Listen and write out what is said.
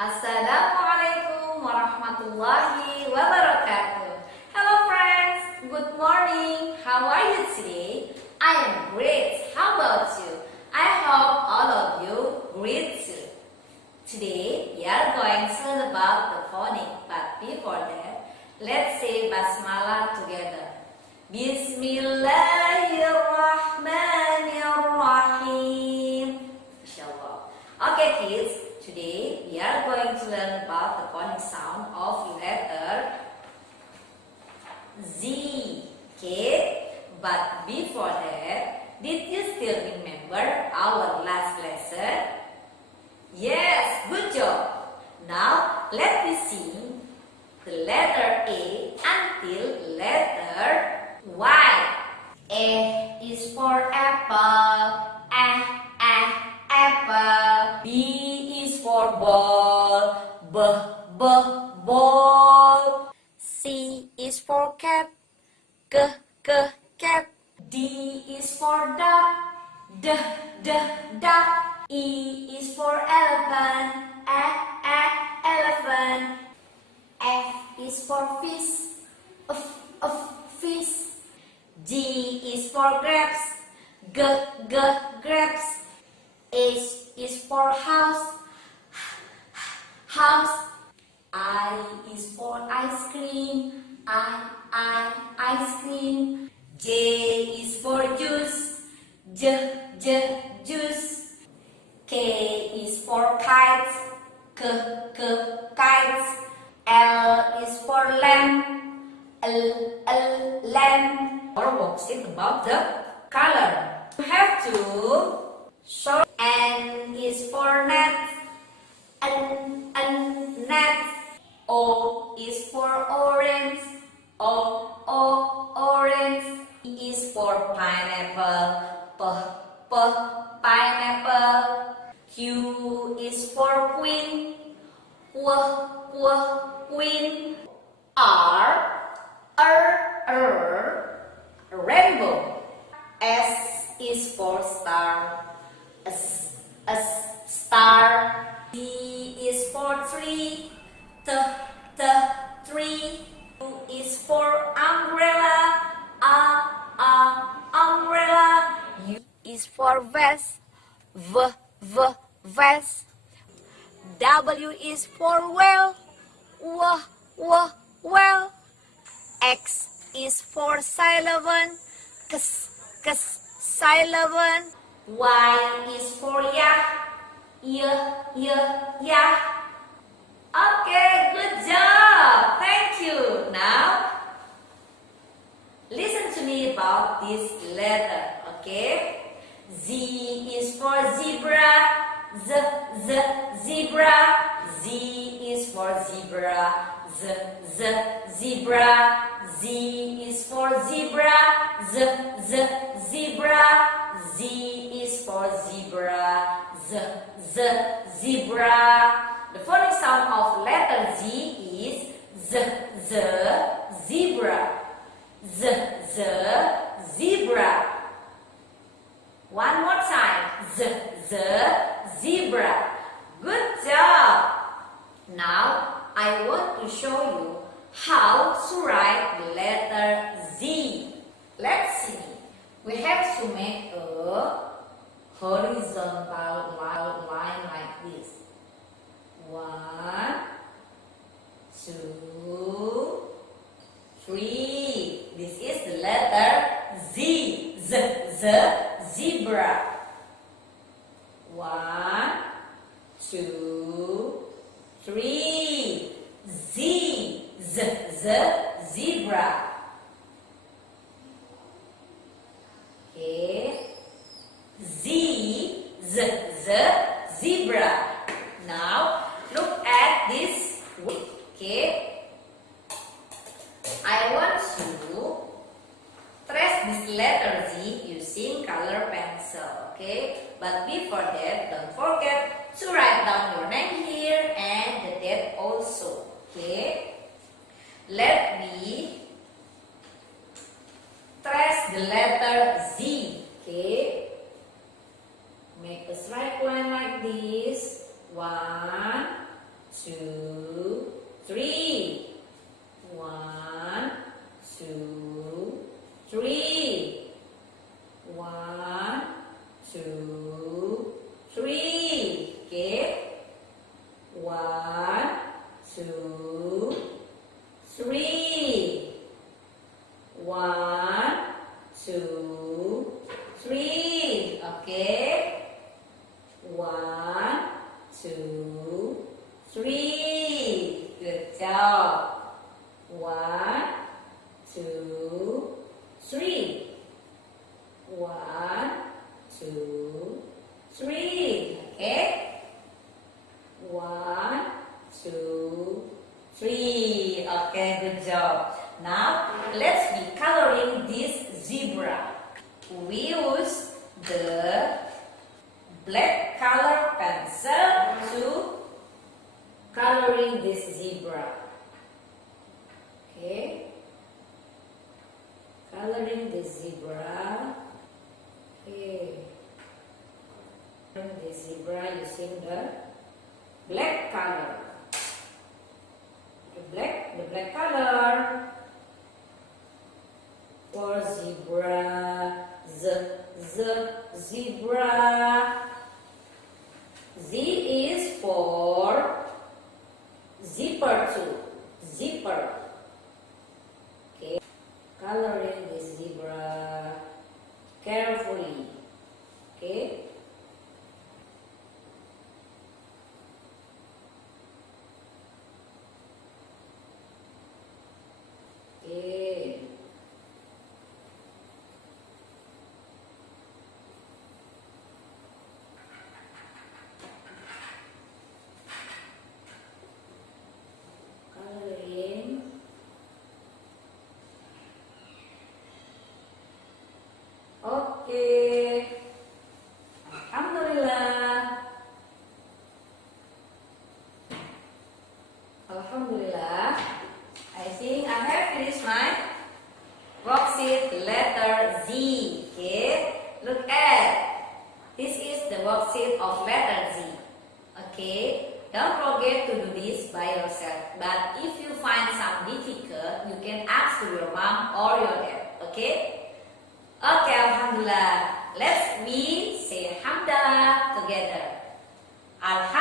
Assalamualaikum warahmatullahi wabarakatuh. Hello friends, good morning. How are you today? I am great. How about you? I hope all of you great too. Today we are going to learn about the phonic, but before that, let's say basmalah together. Bismillahirrahmanirrahim. Inshallah. Okay kids, today we are going to learn about the phonic sound of letter Z. Okay, but before that, did you still remember our last lesson? Yes, good job. Now let me sing the letter A until letter Y. A is for apple. Apple. B is for ball. Ball. C is for cat. Cat. D is for duck. Duck. E is for elephant. Elephant. F is for fish. Fish. G is for grapes. Grapes. H is for house. I is for ice cream. Ice cream. J is for juice. Juice. K is for kites. Kites. L is for lamp. Lamp. Our worksheet about the color. You have to show. N is for net. Net. O is for orange. Orange. E is for pineapple. Pineapple. Q is for queen. Queen. R. Rainbow. S is for star. Star. T is for tree. Tree. U is for umbrella. Umbrella. U is for vest. Vest. W is for well. Well. X is for xylophone. Xylophone. Y is for yak. Yak. Okay, good job. Thank you. Now, listen to me about this letter. Okay. Z is for zebra. Zebra. Z is for zebra. Zebra. Z is for zebra. Zebra. Z is for zebra. Zebra. The phonic sound of letter Z is zebra. Zebra. One more time. Zebra. Good job. Now I want to show you how to write the letter Z. Let's see. We have to make a horizontal line like this. 1, 2, 3. This is the letter Z. Zebra. 1, 2, 3. Zebra. Okay. Zebra. Now look at this. Okay. I want to trace this letter Z using color pencil. Okay. But before that, don't forget to write down your name here and the date also. Okay. Let me trace the letter Z. Okay. Make a straight line like this. 1, job. 1, 2, 3. 1, 2, 3. Okay. 1, 2, 3. Okay, good job. Now let's be coloring this zebra. We use the black color pencil to coloring this zebra. Okay. Coloring the zebra. Okay. Coloring the zebra using the black color. The black color for zebra. Zebra. Z is for zipper too. Zipper. Okay. Coloring the zebra carefully. Okay. Okay. Coloring. Okay. Alhamdulillah. Alhamdulillah. I think I have finished my worksheet letter Z. Okay. Look at. This is the worksheet of letter Z. Okay. Don't forget to do this by yourself. But if you find some difficult, you can ask to your mom or your dad. Okay. Okay, Alhamdulillah. Let's we say Hamdalah together. Alhamdulillah.